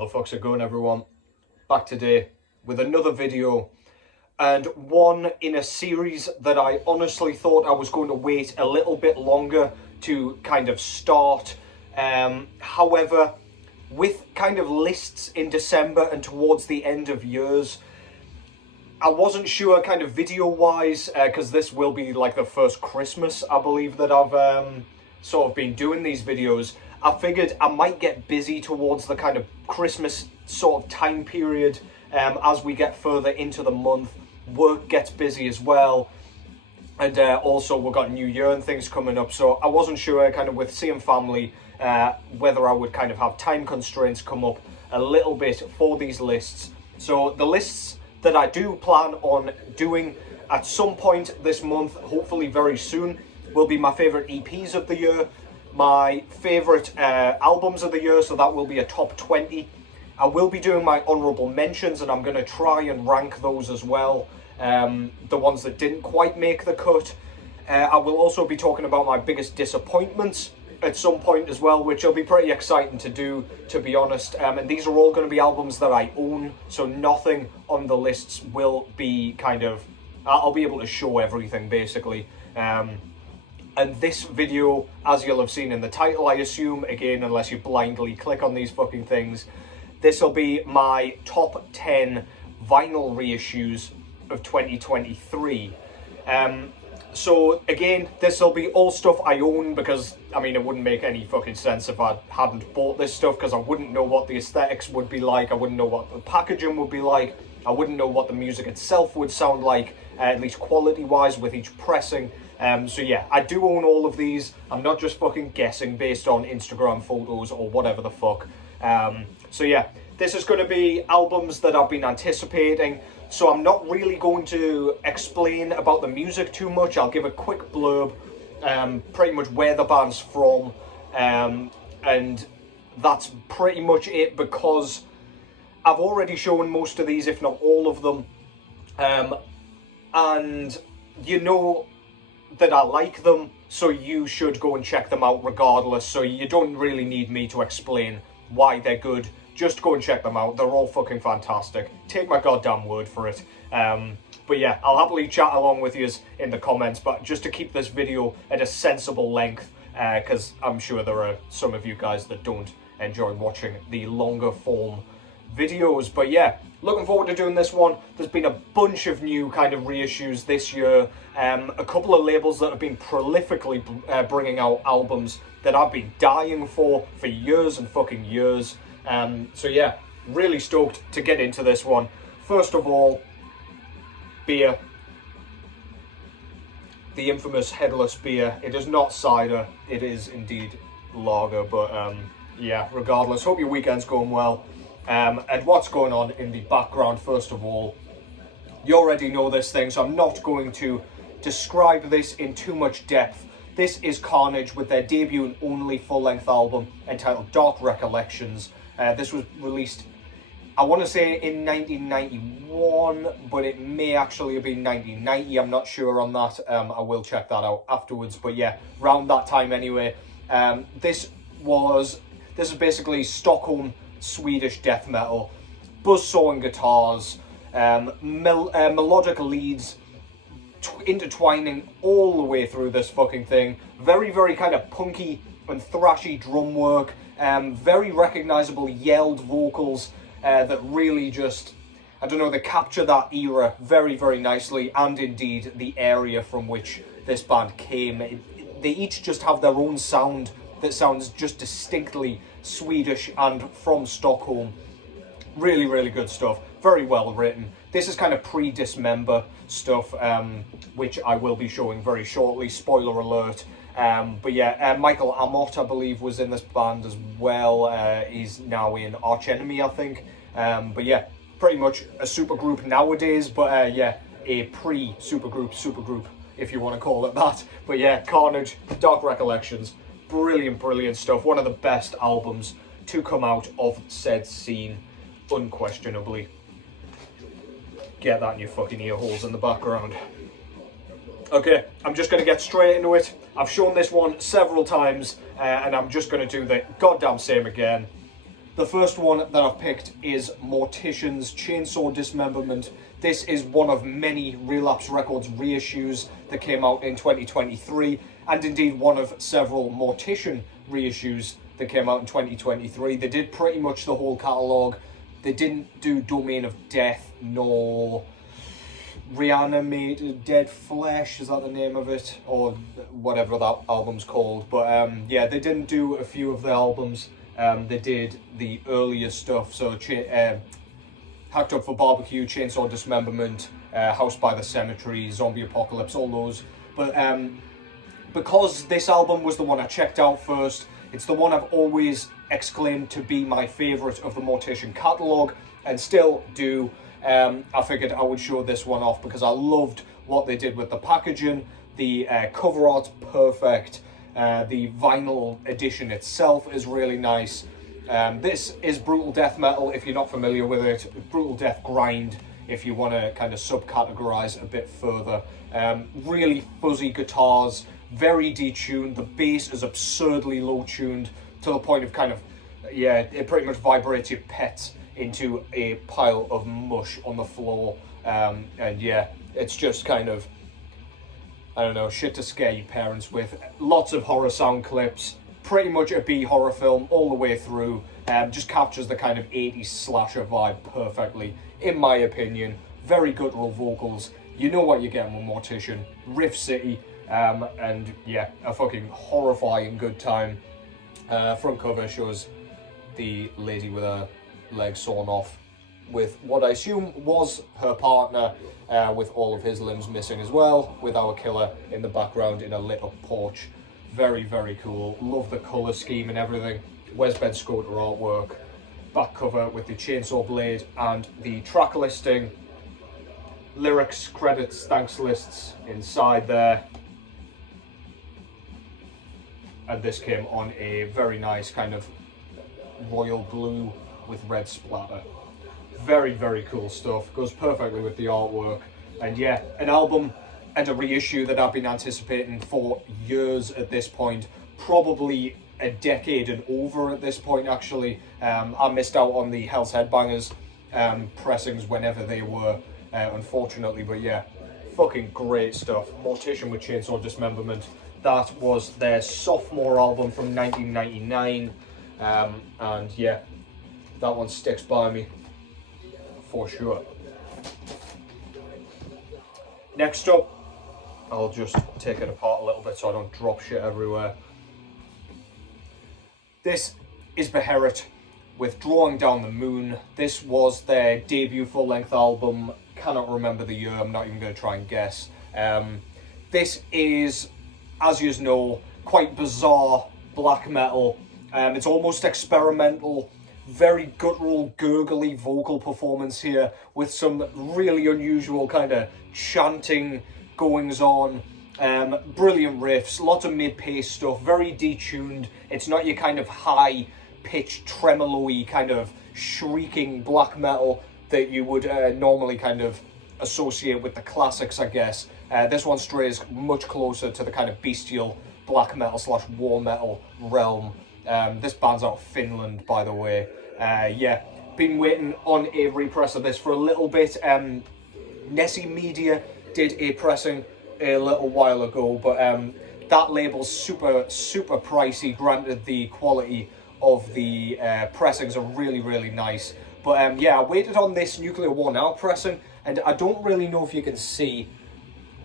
How the fuck's it going, everyone? Back today with another video, and one in a series that I honestly thought I was going to wait a little bit longer to kind of start. However, with kind of lists in December and towards the end of years, I wasn't sure kind of video-wise, because this will be like the first Christmas, I believe, that I've sort of been doing these videos. I figured I might get busy towards the kind of Christmas sort of time period as we get further into the month. Work gets busy as well. And also we've got New Year and things coming up. So I wasn't sure kind of with seeing family whether I would kind of have time constraints come up a little bit for these lists. So the lists that I do plan on doing at some point this month, hopefully very soon, will be my favourite EPs of the year, my favourite albums of the year, so that will be a top 20. I will be doing my honourable mentions, and I'm going to try and rank those as well, the ones that didn't quite make the cut. I will also be talking about my biggest disappointments at some point as well, which will be pretty exciting to do, to be honest. And these are all going to be albums that I own, so nothing on the lists will be kind of... I'll be able to show everything, basically. And this video, as you'll have seen in the title, I assume, again, unless you blindly click on these fucking things, this will be my top 10 vinyl reissues of 2023. So again, this will be all stuff I own, because, I mean, it wouldn't make any fucking sense if I hadn't bought this stuff, because I wouldn't know what the aesthetics would be like, I wouldn't know what the packaging would be like, I wouldn't know what the music itself would sound like, at least quality-wise, with each pressing. So yeah, I do own all of these. I'm not just fucking guessing based on Instagram photos or whatever the fuck. So yeah, this is going to be albums that I've been anticipating. So I'm not really going to explain about the music too much. I'll give a quick blurb, pretty much where the band's from. And that's pretty much it, because I've already shown most of these, if not all of them. And you know that I like them, so you should go and check them out regardless. So you don't really need me to explain why they're good. Just go and check them out. They're all fucking fantastic. Take my goddamn word for it. But yeah, I'll happily chat along with you in the comments, but just to keep this video at a sensible length, because I'm sure there are some of you guys that don't enjoy watching the longer form videos. But yeah, looking forward to doing this one. There's been a bunch of new kind of reissues this year. A couple of labels that have been prolifically bringing out albums that I've been dying for years and fucking years. So yeah, really stoked to get into this one. First of all, beer. The infamous headless beer. It is not cider, it is indeed lager, but yeah, regardless, hope your weekend's going well. And what's going on in the background, first of all, you already know this thing, so I'm not going to describe this in too much depth. This is Carnage with their debut and only full-length album entitled Dark Recollections. This was released, I want to say in 1991, but it may actually have been 1990, I'm not sure on that. I will check that out afterwards, but yeah, around that time anyway. This is basically Stockholm Swedish death metal, buzzsaw and guitars, melodic leads intertwining all the way through this fucking thing. Very, very kind of punky and thrashy drum work, very recognizable yelled vocals that really just, I don't know, they capture that era very, very nicely, and indeed the area from which this band came. They each just have their own sound that sounds just distinctly Swedish and from Stockholm. Really, really good stuff. Very well written. This is kind of pre-Dismember stuff, which I will be showing very shortly. Spoiler alert. But yeah, Michael Amott, I believe, was in this band as well. He's now in Arch Enemy, I think. But yeah, pretty much a supergroup nowadays. But yeah, a pre-supergroup, if you want to call it that. But yeah, Carnage, Dark Recollections. Brilliant, brilliant stuff. One of the best albums to come out of said scene, unquestionably. Get that in your fucking ear holes in the background. Okay, I'm just going to get straight into it. I've shown this one several times, and I'm just going to do the goddamn same again. The first one that I've picked is Mortician's Chainsaw Dismemberment. This is one of many Relapse Records reissues that came out in 2023, and indeed one of several Mortician reissues that came out in 2023. They did pretty much the whole catalogue. They didn't do Domain of Death nor Reanimated Dead Flesh, is that the name of it? Or whatever that album's called. But yeah, they didn't do a few of the albums. They did the earlier stuff, so Hacked Up for Barbecue, Chainsaw Dismemberment, House by the Cemetery, Zombie Apocalypse, all those. But because this album was the one I checked out first, it's the one I've always exclaimed to be my favourite of the Mortician catalogue, and still do. I figured I would show this one off because I loved what they did with the packaging. The cover art's perfect. The vinyl edition itself is really nice. This is brutal death metal, if you're not familiar with it. Brutal death grind, if you want to kind of subcategorize a bit further. Really fuzzy guitars, very detuned. The bass is absurdly low tuned to the point of kind of, yeah, it pretty much vibrates your pets into a pile of mush on the floor. And yeah, it's just kind of, I don't know, shit to scare your parents with. Lots of horror sound clips, pretty much a B horror film all the way through. Just captures the kind of 80s slasher vibe perfectly, in my opinion. Very guttural vocals. You know what you're getting with Mortician. Riff City, and yeah, a fucking horrifying good time. Front cover shows the lady with her leg sawn off, with what I assume was her partner, with all of his limbs missing as well, with our killer in the background in a lit up porch. Very, very cool. Love the colour scheme and everything. Wes Ben Scoter artwork. Back cover with the chainsaw blade and the track listing. Lyrics, credits, thanks lists inside there. And this came on a very nice kind of royal blue with red splatter. Very, very cool stuff. Goes perfectly with the artwork. And yeah, an album and a reissue that I've been anticipating for years at this point. Probably a decade and over at this point, actually. I missed out on the Hell's Headbangers pressings whenever they were, unfortunately. But yeah, fucking great stuff. Mortician with Chainsaw Dismemberment. That was their sophomore album from 1999. And yeah, that one sticks by me for sure. Next up, I'll just take it apart a little bit so I don't drop shit everywhere. This is Beherit with Drawing Down the Moon. This was their debut full-length album. Cannot remember the year, I'm not even going to try and guess. This is, as you know, quite bizarre black metal. It's almost experimental. Very guttural, gurgly vocal performance here with some really unusual kind of chanting goings on. Brilliant riffs, lots of mid-pace stuff, very detuned. It's not your kind of high-pitched, tremolo-y kind of shrieking black metal that you would normally kind of associate with the classics, I guess. This one strays much closer to the kind of bestial black metal / war metal realm. This band's out of Finland, by the way. Yeah, been waiting on a repress of this for a little bit. Nessie Media did a pressing a little while ago, but that label's super pricey. Granted, the quality of the pressings are really nice, but yeah, I waited on this Nuclear War Now pressing, and I don't really know if you can see,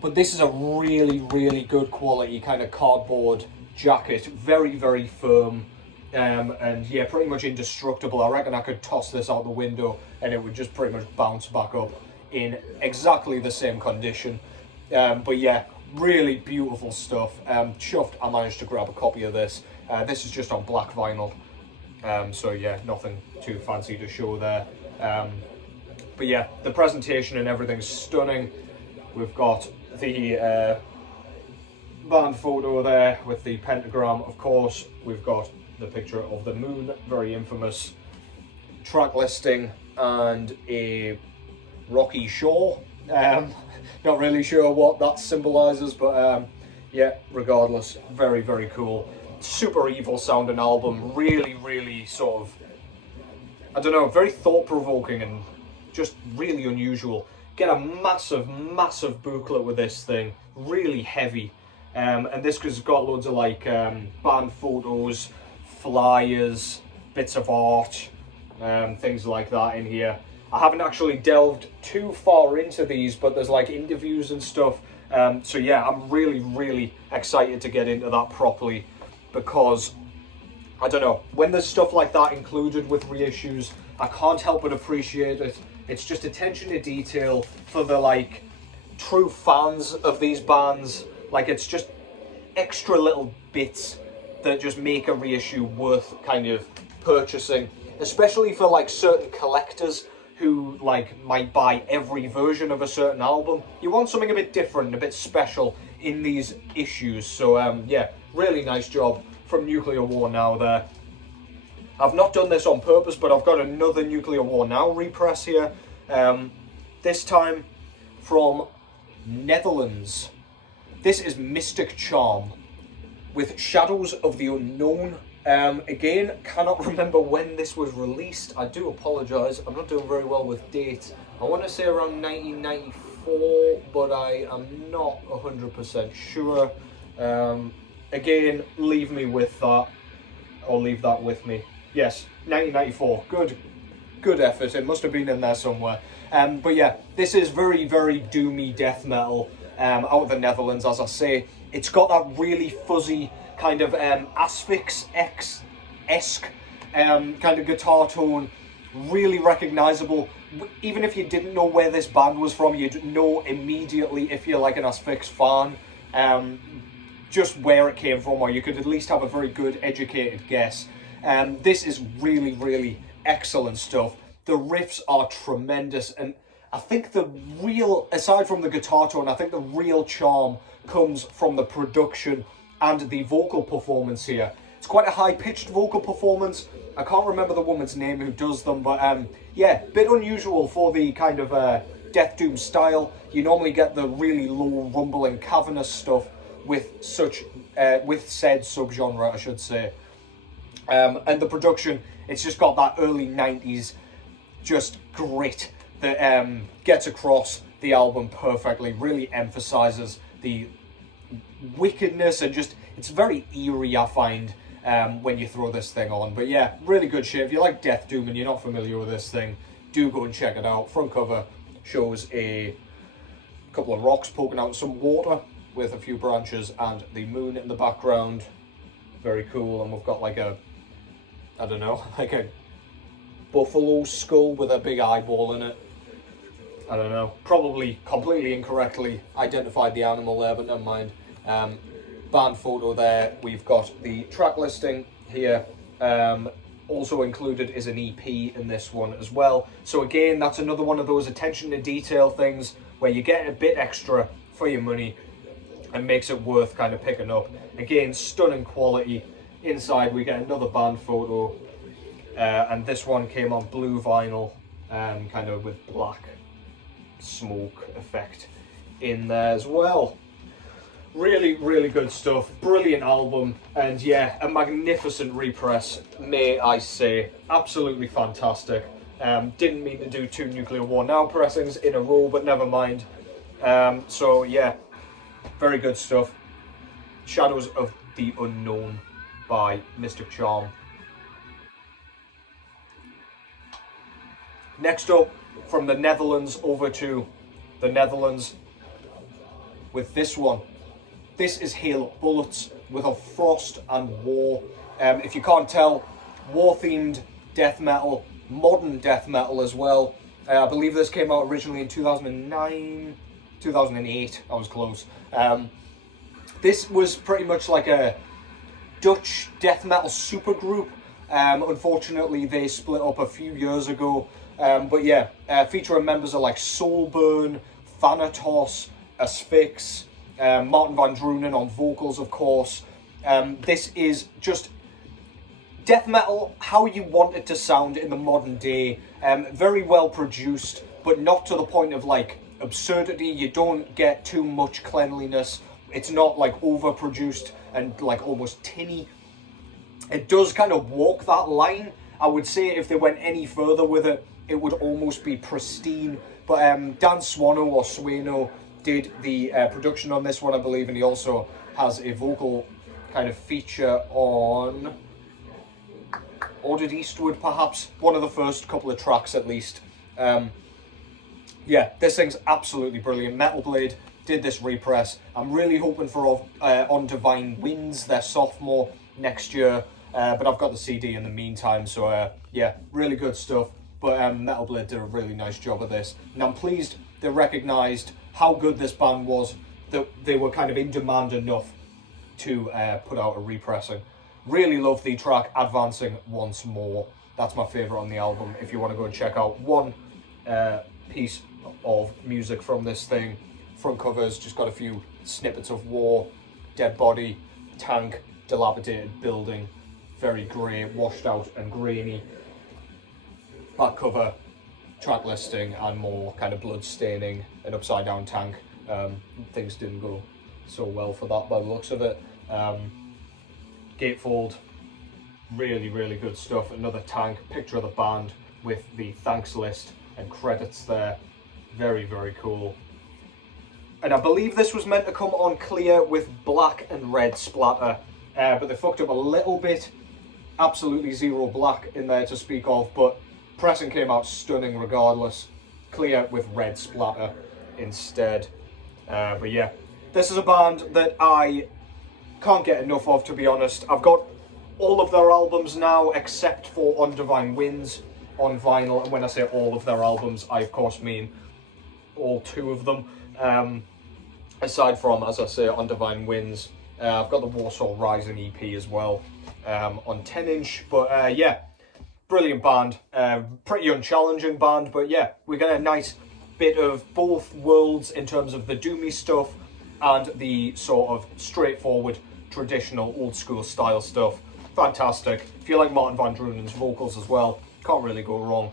but this is a really good quality kind of cardboard jacket. Very firm. And yeah, pretty much indestructible. I reckon I could toss this out the window and it would just pretty much bounce back up in exactly the same condition. But yeah, really beautiful stuff. Chuffed I managed to grab a copy of this. This is just on black vinyl. So yeah, nothing too fancy to show there. But yeah, the presentation and everything's stunning. We've got the band photo there with the pentagram, of course. We've got the picture of the moon, very infamous. Track listing and a rocky shore. Not really sure what that symbolises, but yeah, regardless, very cool. Super evil sounding album, really sort of I don't know, very thought-provoking and just really unusual. Get a massive, massive booklet with this thing, really heavy. And this has got loads of like band photos, flyers, bits of art, things like that in here. I haven't actually delved too far into these, but there's like interviews and stuff. So yeah, I'm really, really excited to get into that properly, because I don't know, when there's stuff like that included with reissues, I can't help but appreciate it. It's just attention to detail for the like true fans of these bands. Like, it's just extra little bits that just make a reissue worth kind of purchasing, especially for like certain collectors who like might buy every version of a certain album. You want something a bit different, a bit special in these issues. So yeah, really nice job from Nuclear War Now there. I've not done this on purpose, but I've got another Nuclear War Now repress here. This time from Netherlands. This is Mystic Charm with Shadows of the Unknown. Again, cannot remember when this was released. I do apologise, I'm not doing very well with dates. I want to say around 1994, but I am not 100% sure. Again, leave me with that, or leave that with me. Yes, 1994, good effort, it must have been in there somewhere. But yeah, this is very, very doomy death metal out of the Netherlands, as I say. It's got that really fuzzy kind of Asphyx-esque kind of guitar tone, really recognisable. Even if you didn't know where this band was from, you'd know immediately, if you're like an Asphyx fan, just where it came from, or you could at least have a very good educated guess. This is really, really excellent stuff. The riffs are tremendous, and I think the real, aside from the guitar tone, I think the real charm comes from the production and the vocal performance here. It's quite a high-pitched vocal performance. I can't remember the woman's name who does them, but yeah, bit unusual for the kind of Death Doom style. You normally get the really low, rumbling, cavernous stuff with such, with said subgenre, I should say. And the production, it's just got that early 90s just grit that gets across the album perfectly, really emphasises the wickedness, and just, it's very eerie, I find, when you throw this thing on. But yeah, really good shit. If you like Death Doom and you're not familiar with this thing, do go and check it out. Front cover shows a couple of rocks poking out some water with a few branches and the moon in the background. Very cool. And we've got like a, I don't know, like a buffalo skull with a big eyeball in it. I don't know, probably completely incorrectly identified the animal there, but never mind. Band photo there. We've got the track listing here. Also included is an EP in this one as well. So again, that's another one of those attention to detail things where you get a bit extra for your money and makes it worth kind of picking up. Again, stunning quality. Inside we get another band photo, and this one came on blue vinyl, kind of with black smoke effect in there as well. Really, really good stuff. Brilliant album, and yeah, a magnificent repress, may I say. Absolutely fantastic. Didn't mean to do 2 Nuclear War Now pressings in a row, but never mind. So yeah, very good stuff. Shadows of the Unknown by Mystic Charm. Next up, from the Netherlands over to the Netherlands with this one. This is Hail Bullets with a Frost and War. If you can't tell, war-themed death metal, modern death metal as well. I believe this came out originally in 2009, 2008, I was close. This was pretty much like a Dutch death metal supergroup. Unfortunately, they split up a few years ago. But yeah, featuring members of like Soulburn, Thanatos, Asphyx, Martin van Drunen on vocals, of course. This is just death metal how you want it to sound in the modern day. Very well produced, but not to the point of like absurdity. You don't get too much cleanliness. It's not like overproduced and like almost tinny. It does kind of walk that line, I would say if they went any further with it, it would almost be pristine. But Dan Swano or Swano did the production on this one, I believe, and he also has a vocal kind of feature on Ordered Eastwood, perhaps one of the first couple of tracks at least. Yeah, this thing's absolutely brilliant. Metal Blade did this repress. I'm really hoping for On Divine Winds, their sophomore, next year. But I've got the CD in the meantime, so yeah, really good stuff. But Metal Blade did a really nice job of this. And I'm pleased they recognised how good this band was, that they were kind of in demand enough to put out a repressing. Really love the track Advancing Once More. That's my favourite on the album. If you want to go and check out one piece of music from this thing. Front cover's just got a few snippets of war, dead body, tank, dilapidated building, very grey, washed out and grainy. Back cover, track listing, and more kind of blood staining, an upside down tank. Things didn't go so well for that by the looks of it. Gatefold, really, really good stuff. Another tank, picture of the band with the thanks list and credits there. Very, very cool. And I believe this was meant to come on clear with black and red splatter, but they fucked up a little bit. Absolutely zero black in there to speak of, but pressing came out stunning regardless. Clear with red splatter instead. But yeah, this is a band that I can't get enough of, to be honest. I've got all of their albums now except for On Divine Winds on vinyl, and when I say all of their albums, I of course mean all 2 of them. Aside from, as I say, On Divine Winds, I've got the Warsaw Rising EP as well on 10-inch. But yeah, brilliant band, pretty unchallenging band, but yeah, we get a nice bit of both worlds in terms of the doomy stuff and the sort of straightforward, traditional, old school style stuff. Fantastic. If you like Martin Van Drunen's vocals as well, can't really go wrong.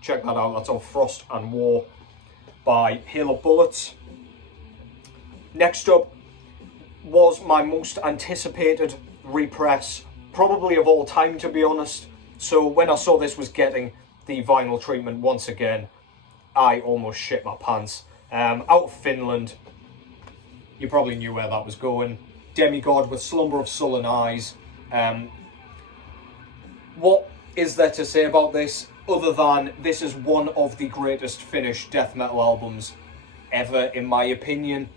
Check that out. That's on Frost and War by Hail of Bullets. Next up was my most anticipated repress, probably of all time, to be honest. So when I saw this was getting the vinyl treatment once again, I almost shit my pants. Out of Finland, you probably knew where that was going. Demigod with Slumber of Sullen Eyes. What is there to say about this other than this is one of the greatest Finnish death metal albums ever, in my opinion.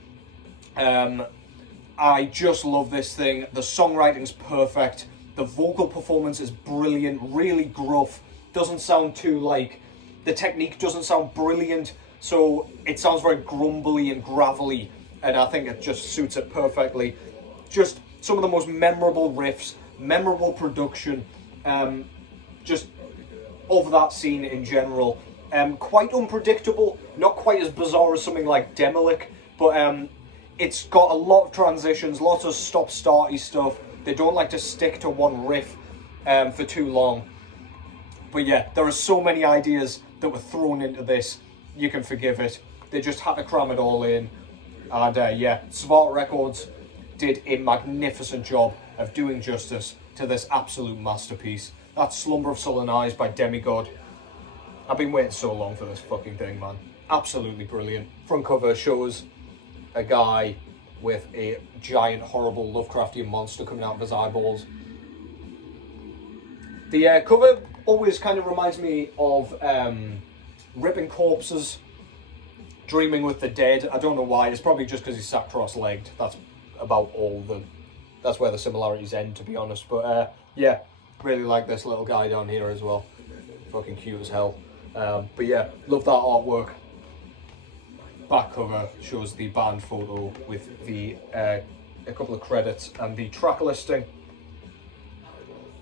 I just love this thing. The songwriting's perfect. The vocal performance is brilliant, really gruff. Doesn't sound too like... The technique doesn't sound brilliant, so it sounds very grumbly and gravelly, and I think it just suits it perfectly. Just some of the most memorable riffs, memorable production, just of that scene in general. Quite unpredictable, not quite as bizarre as something like Demolition, but it's got a lot of transitions, lots of stop-starty stuff. They don't like to stick to one riff for too long. But yeah, there are so many ideas that were thrown into this, you can forgive it. They just had to cram it all in. And yeah, Svart Records did a magnificent job of doing justice to this absolute masterpiece. That's Slumber of Sullen Eyes by Demigod. I've been waiting so long for this fucking thing, man. Absolutely brilliant. Front cover shows a guy with a giant, horrible Lovecraftian monster coming out of his eyeballs. The cover always kind of reminds me of Ripping Corpses, Dreaming with the Dead. I don't know why. It's probably just because he's sat cross-legged. That's about all the... That's where the similarities end, to be honest. But yeah, really like this little guy down here as well. Fucking cute as hell. But yeah, love that artwork. Back cover shows the band photo with the a couple of credits and the track listing.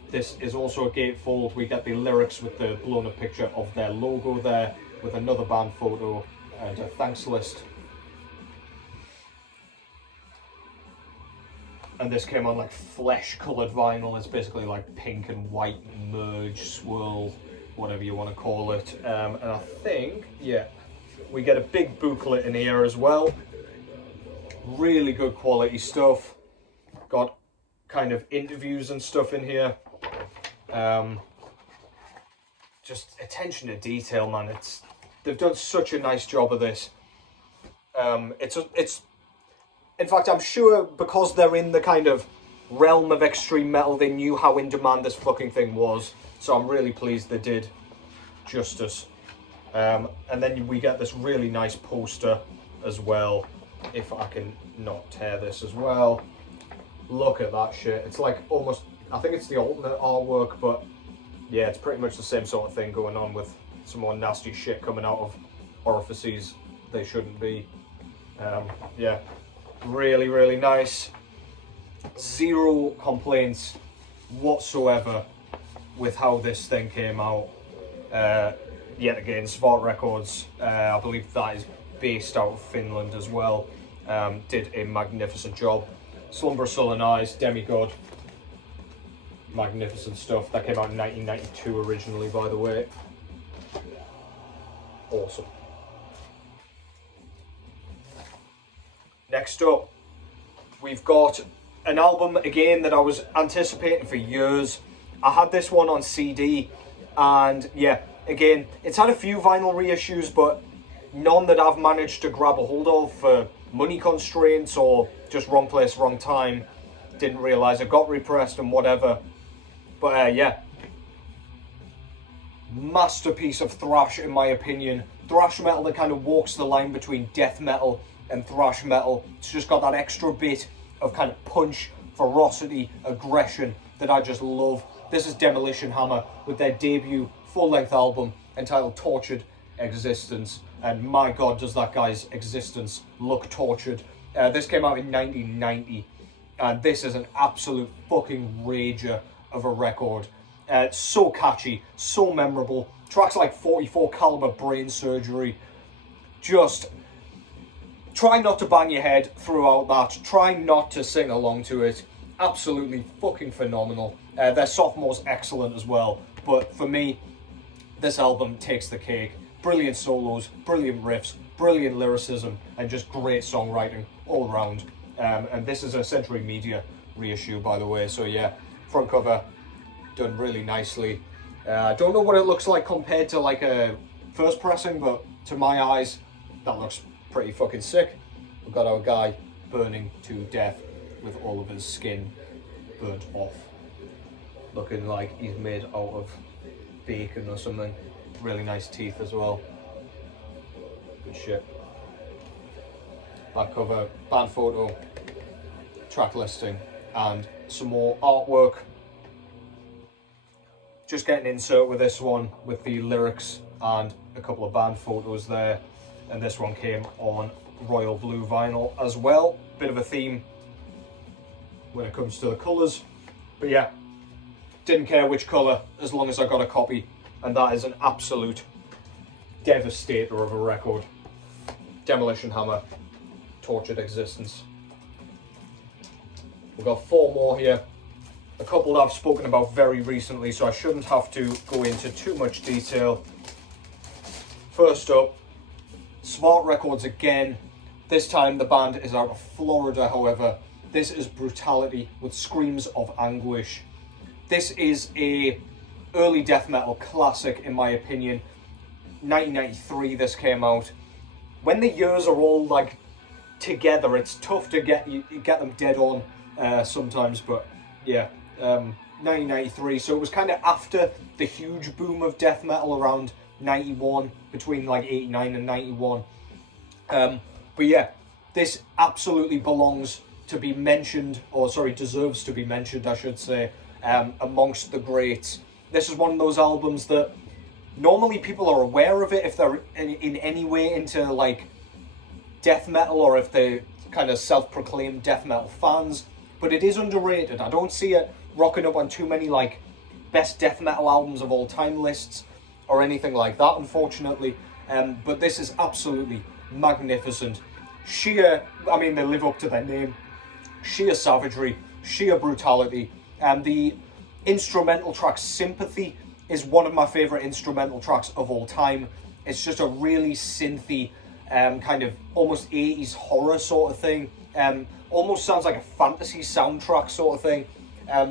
This is also a gatefold. We get the lyrics with the blown up picture of their logo there, with another band photo and a thanks list. And this came on like flesh coloured vinyl. It's basically like pink and white merge, swirl, whatever you want to call it. And I think, yeah, we get a big booklet in here as well. Really good quality stuff. Got kind of interviews and stuff in here. just attention to detail, man. They've done such a nice job of this. It's in fact, I'm sure because they're in the kind of realm of extreme metal, they knew how in demand this fucking thing was. So I'm really pleased they did justice. And then we get this really nice poster as well. If I can not tear this as well. Look at that shit. It's like almost, I think it's the alternate artwork, but yeah, it's pretty much the same sort of thing going on with some more nasty shit coming out of orifices they shouldn't be. Yeah, really, really nice. Zero complaints whatsoever with how this thing came out. Yet again, Svart Records, I believe that is based out of Finland as well, did a magnificent job. Slumber, Sullen Eyes, Demigod, magnificent stuff. That came out in 1992 originally, by the way. Awesome. Next up, we've got an album again that I was anticipating for years. I had this one on CD, and yeah, again, it's had a few vinyl reissues, but none that I've managed to grab a hold of for money constraints or just wrong place, wrong time. Didn't realise it got repressed and whatever. But yeah, masterpiece of thrash in my opinion. Thrash metal that kind of walks the line between death metal and thrash metal. It's just got that extra bit of kind of punch, ferocity, aggression that I just love. This is Demolition Hammer with their debut full-length album entitled Tortured Existence. And my god, does that guy's existence look tortured. This came out in 1990, and this is an absolute fucking rager of a record. So catchy, so memorable. Tracks like 44 Caliber Brain Surgery. Just try not to bang your head throughout that. Try not to sing along to it. Absolutely fucking phenomenal. Their sophomore's excellent as well, but for me, this album takes the cake. Brilliant solos, brilliant riffs, brilliant lyricism, and just great songwriting all around. And this is a Century Media reissue, by the way, so yeah, front cover done really nicely. I don't know what it looks like compared to like a first pressing, but to my eyes, that looks pretty fucking sick. We've got our guy burning to death with all of his skin burnt off. Looking like he's made out of bacon or something. Really nice teeth as well. Good shit. Back cover, band photo, track listing, and some more artwork. Just getting an insert with this one with the lyrics and a couple of band photos there. And this one came on royal blue vinyl as well. Bit of a theme when it comes to the colours. But yeah, didn't care which colour as long as I got a copy. And that is an absolute devastator of a record. Demolition Hammer, Tortured Existence. We've got 4 more here. A couple that I've spoken about very recently, so I shouldn't have to go into too much detail. First up, Svart Records again. This time the band is out of Florida, however. This is Brutality with Screams of Anguish. This is a early death metal classic in my opinion. 1993 this came out. When the years are all like together, it's tough to get them dead on sometimes, but yeah, 1993, so it was kind of after the huge boom of death metal around 91, between like 89 and 91. But yeah, this absolutely belongs to be mentioned, or sorry, deserves to be mentioned I should say, amongst the greats. This is one of those albums that normally people are aware of it if they're in any way into like death metal, or if they're kind of self-proclaimed death metal fans, but it is underrated. I don't see it rocking up on too many like best death metal albums of all time lists or anything like that, unfortunately. But this is absolutely magnificent. Sheer, I mean, they live up to their name. Sheer savagery, sheer brutality, and the instrumental track Sympathy is one of my favourite instrumental tracks of all time. It's just a really synthy, kind of almost 80s horror sort of thing. Almost sounds like a fantasy soundtrack sort of thing.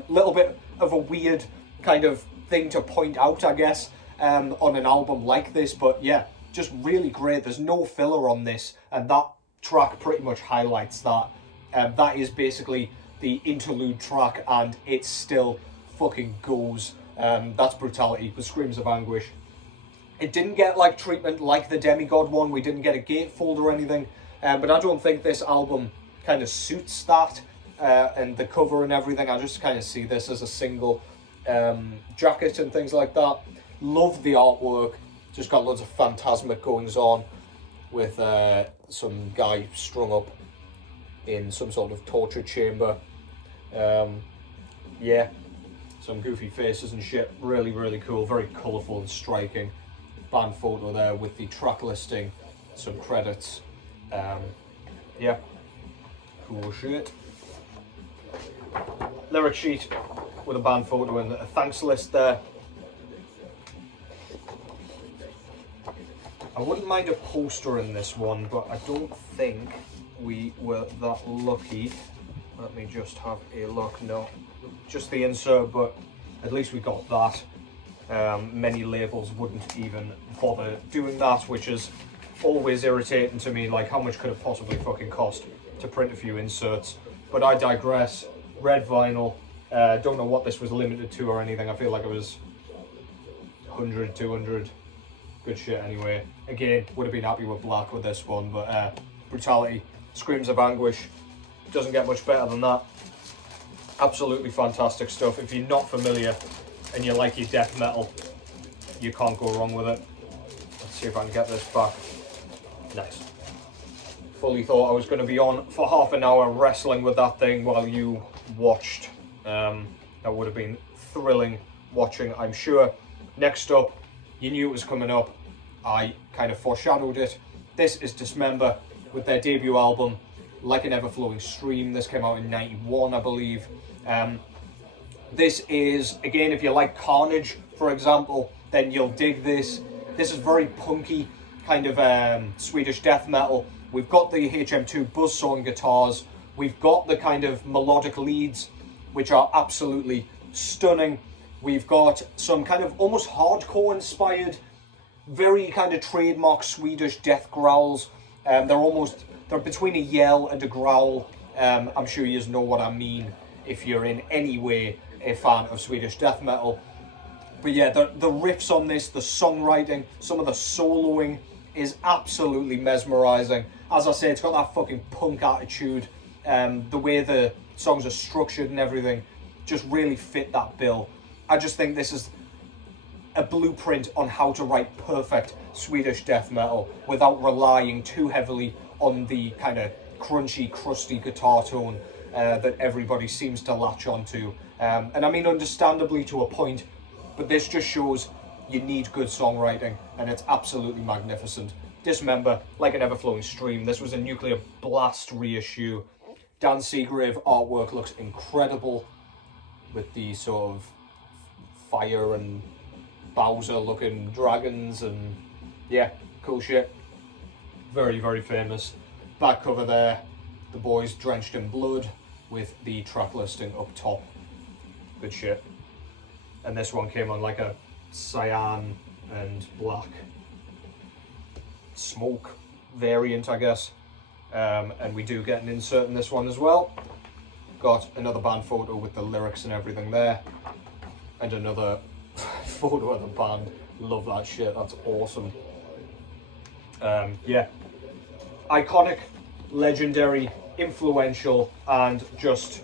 Little bit of a weird kind of thing to point out, I guess. on an album like this, but yeah, just really great. There's no filler on this, and that track pretty much highlights that. That is basically the interlude track, and it still fucking goes. That's Brutality, with Screams of Anguish. It didn't get like treatment like the Demigod one. We didn't get a gatefold or anything, but I don't think this album kind of suits that, and the cover and everything. I just kind of see this as a single jacket and things like that. Love the artwork. Just got loads of phantasmic goings on with some guy strung up in some sort of torture chamber. Yeah, some goofy faces and shit. Really, really cool. Very colourful and striking. Band photo there with the track listing, some credits. Yeah, cool shit. Lyric sheet with a band photo and a thanks list there. I wouldn't mind a poster in this one, but I don't think we were that lucky. Let me just have a look. No, just the insert, but at least we got that. Many labels wouldn't even bother doing that, which is always irritating to me. Like, how much could it possibly fucking cost to print a few inserts? But I digress. Red vinyl. Don't know what this was limited to or anything. I feel like it was 100, 200. Good shit anyway. Again, would have been happy with black with this one, but Brutality, Screams of Anguish, doesn't get much better than that. Absolutely fantastic stuff. If you're not familiar and you like your death metal, you can't go wrong with it. Let's see if I can get this back. Nice. Fully thought I was going to be on for half an hour wrestling with that thing while you watched. That would have been thrilling watching, I'm sure. Next up, you knew it was coming up. I kind of foreshadowed it. This is Dismember with their debut album, Like an Everflowing Stream. This came out in '91, I believe. This is, again, if you like Carnage, for example, then you'll dig this. This is very punky, kind of Swedish death metal. We've got the HM2 buzzsaw and guitars. We've got the kind of melodic leads, which are absolutely stunning. We've got some kind of almost hardcore inspired, very kind of trademark Swedish death growls. They're between a yell and a growl. I'm sure you know what I mean if you're in any way a fan of Swedish death metal. But yeah, the riffs on this, the songwriting, some of the soloing is absolutely mesmerizing. As I say, it's got that fucking punk attitude. The way the songs are structured and everything just really fit that bill. I just think this is a blueprint on how to write perfect Swedish death metal without relying too heavily on the kind of crunchy, crusty guitar tone that everybody seems to latch onto. And I mean, understandably to a point, but this just shows you need good songwriting, and it's absolutely magnificent. Dismember, Like an Everflowing Stream. This was a Nuclear Blast reissue. Dan Seagrave artwork looks incredible with the sort of fire and Bowser looking dragons, and yeah, cool shit. Very, very famous. Back cover there, the boys drenched in blood with the track listing up top. Good shit. And this one came on like a cyan and black smoke variant, I guess. And we do get an insert in this one as well. Got another band photo with the lyrics and everything there. And another photo of the band. Love that shit, that's awesome. Yeah. Iconic, legendary, influential, and just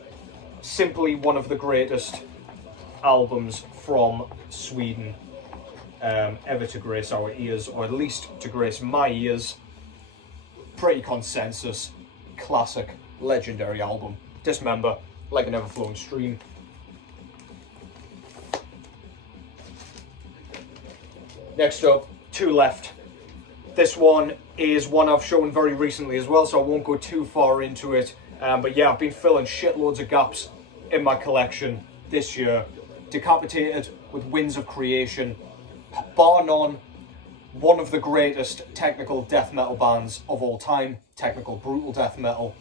simply one of the greatest albums from Sweden ever to grace our ears, or at least to grace my ears. Pretty consensus, classic, legendary album. Dismember, Like an Everflowing Stream. Next up, two left. This one is one I've shown very recently as well, so I won't go too far into it. But yeah, I've been filling shitloads of gaps in my collection this year. Decapitated with Winds of Creation. Bar none, one of the greatest technical death metal bands of all time. Technical brutal death metal.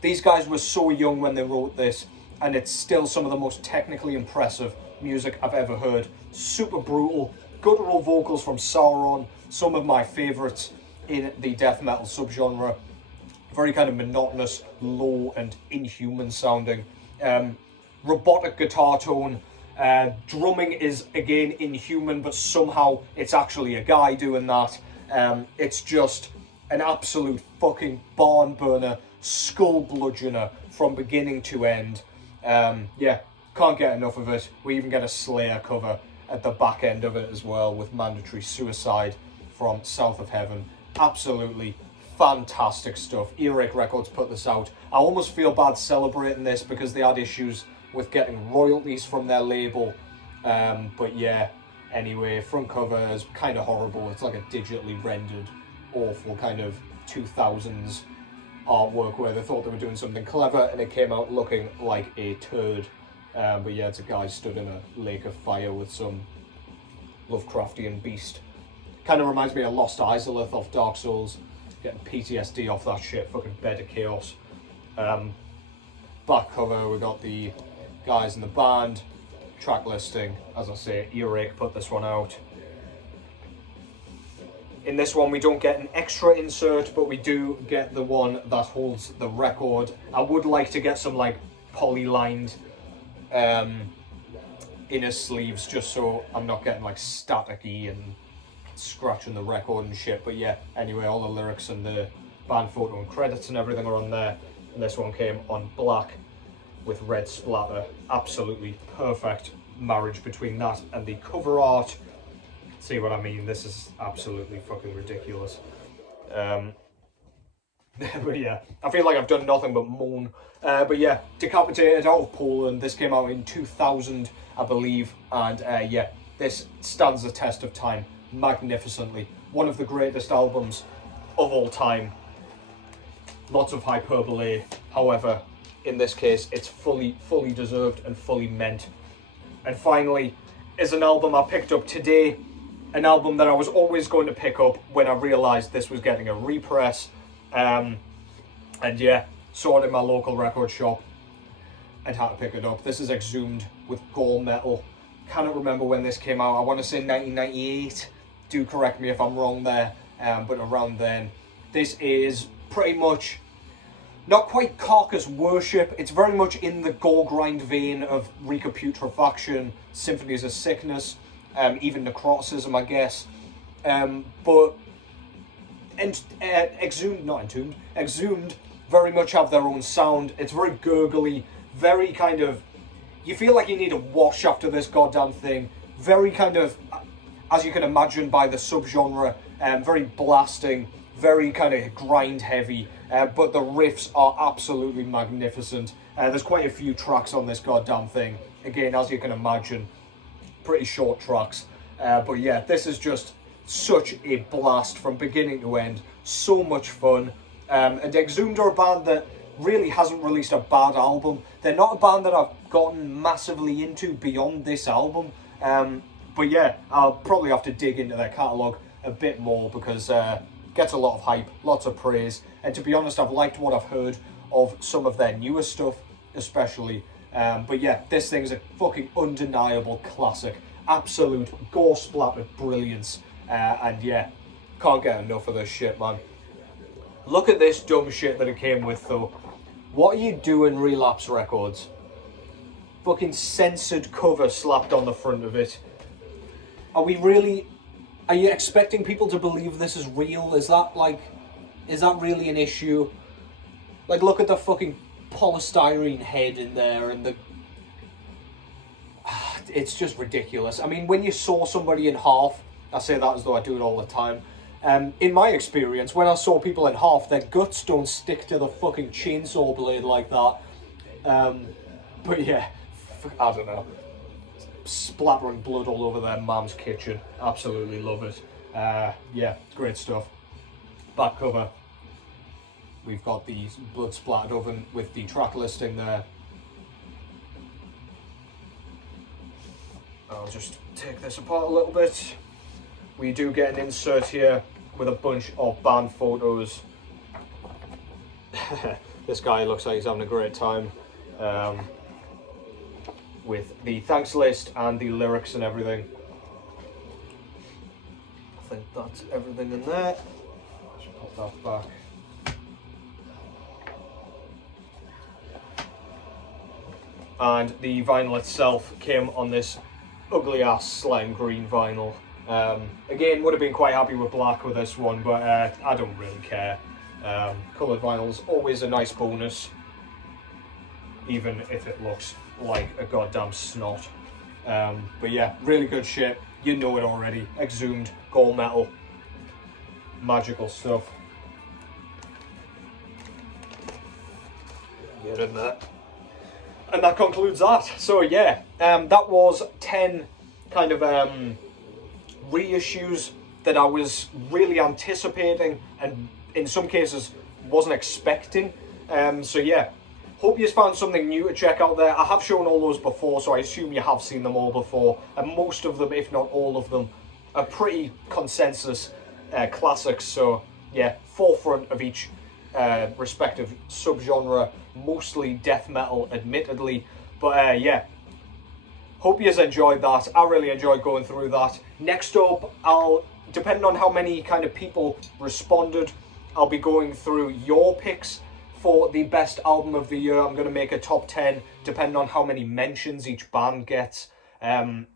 These guys were so young when they wrote this, and it's still some of the most technically impressive music I've ever heard. Super brutal, guttural vocals from Sauron, some of my favourites in the death metal subgenre. Very kind of monotonous, low and inhuman sounding. Robotic guitar tone. Drumming is again inhuman, but somehow it's actually a guy doing that. It's just an absolute fucking barn burner, skull bludgeoner from beginning to end. Yeah, can't get enough of it. We even get a Slayer cover at the back end of it as well, with Mandatory Suicide from South of Heaven. Absolutely fantastic stuff. Earache Records put this out. I almost feel bad celebrating this because they had issues with getting royalties from their label. But yeah, anyway, front cover is kind of horrible. It's like a digitally rendered, awful kind of 2000s artwork where they thought they were doing something clever and it came out looking like a turd. But yeah, it's a guy stood in a lake of fire with some Lovecraftian beast. Kind of reminds me of Lost Izalith off Dark Souls. Getting PTSD off that shit, fucking Bed of Chaos. Back cover, we got the guys in the band. Track listing, as I say, Earache put this one out. In this one we don't get an extra insert, but we do get the one that holds the record. I would like to get some like poly-lined inner sleeves, just so I'm not getting like staticky and scratching the record and shit. But yeah, anyway, all the lyrics and the band photo and credits and everything are on there. And this one came on black with red splatter. Absolutely perfect marriage between that and the cover art. See what I mean? This is absolutely fucking ridiculous. But yeah, I feel like I've done nothing but moan. But yeah, Decapitated out of Poland. This came out in 2000, I believe. And yeah, this stands the test of time magnificently. One of the greatest albums of all time. Lots of hyperbole. However, in this case, it's fully deserved and fully meant. And finally, is an album I picked up today. An album that I was always going to pick up when I realised this was getting a repress. And yeah, saw it in my local record shop and had to pick it up. This is Exhumed with Gore Metal. Cannot remember when this came out. I want to say 1998. Do correct me if I'm wrong there. But around then. This is pretty much not quite carcass worship. It's very much in the gore grind vein of Recaputrefaction, Symphonies of Sickness, even Necroticism, I guess. But Exhumed very much have their own sound. It's very gurgly, very kind of, you feel like you need a wash after this goddamn thing. Very kind of, as you can imagine by the subgenre, very blasting, very kind of grind heavy, but the riffs are absolutely magnificent. There's quite a few tracks on this goddamn thing. Again, as you can imagine, pretty short tracks. But yeah, this is just such a blast from beginning to end. So much fun. And Exhumed are a band that really hasn't released a bad album. They're not a band that I've gotten massively into beyond this album. But yeah, I'll probably have to dig into their catalogue a bit more because gets a lot of hype, lots of praise. And to be honest, I've liked what I've heard of some of their newer stuff, especially. But yeah, this thing's a fucking undeniable classic. Absolute gore-splattered brilliance. And yeah, can't get enough of this shit, man. Look at this dumb shit that it came with, though. What are you doing, Relapse Records? Fucking censored cover slapped on the front of it. Are you expecting people to believe this is real? Is that really an issue? Like, look at the fucking polystyrene head in there and the... It's just ridiculous. I mean, when you saw somebody in half, I say that as though I do it all the time. In my experience, when I saw people in half, their guts don't stick to the fucking chainsaw blade like that. But yeah, I don't know. Splattering blood all over their mum's kitchen. Absolutely love it. Yeah, great stuff. Back cover. We've got the blood splattered oven with the track listing there. I'll just take this apart a little bit. We do get an insert here with a bunch of band photos. This guy looks like he's having a great time. With the thanks list and the lyrics and everything. think that's everything in there. Let's put that back. And the vinyl itself came on this ugly ass slime green vinyl. Again, would have been quite happy with black with this one, but I don't really care. Coloured vinyl's always a nice bonus, even if it looks like a goddamn snot. But yeah, really good shit. You know it already. Exhumed, Gore metal, magical stuff. Get in there. And that concludes that. So yeah, that was 10 kind of reissues that I was really anticipating and in some cases wasn't expecting. So yeah, hope you found something new to check out there. I have shown all those before, so I assume you have seen them all before, and most of them, if not all of them, are pretty consensus classics. So yeah, forefront of each respective subgenre, mostly death metal admittedly, but yeah, hope you enjoyed that. I really enjoyed going through that. Next up, depending on how many kind of people responded, I'll be going through your picks for the best album of the year. I'm going to make a top 10 depending on how many mentions each band gets, and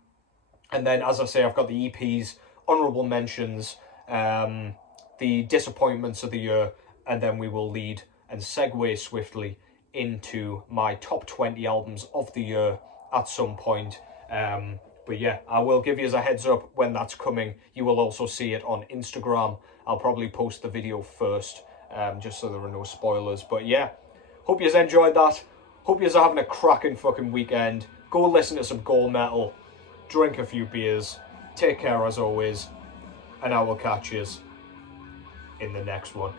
then, as I say, I've got the EPs, honourable mentions, the disappointments of the year, and then we will lead and segue swiftly into my top 20 albums of the year at some point. But yeah, I will give you as a heads up when that's coming. You will also see it on Instagram. I'll probably post the video first, just so there are no spoilers. But yeah, hope you enjoyed that. Hope you are having a cracking fucking weekend. Go listen to some Gore metal, drink a few beers, take care as always, and I will catch you in the next one.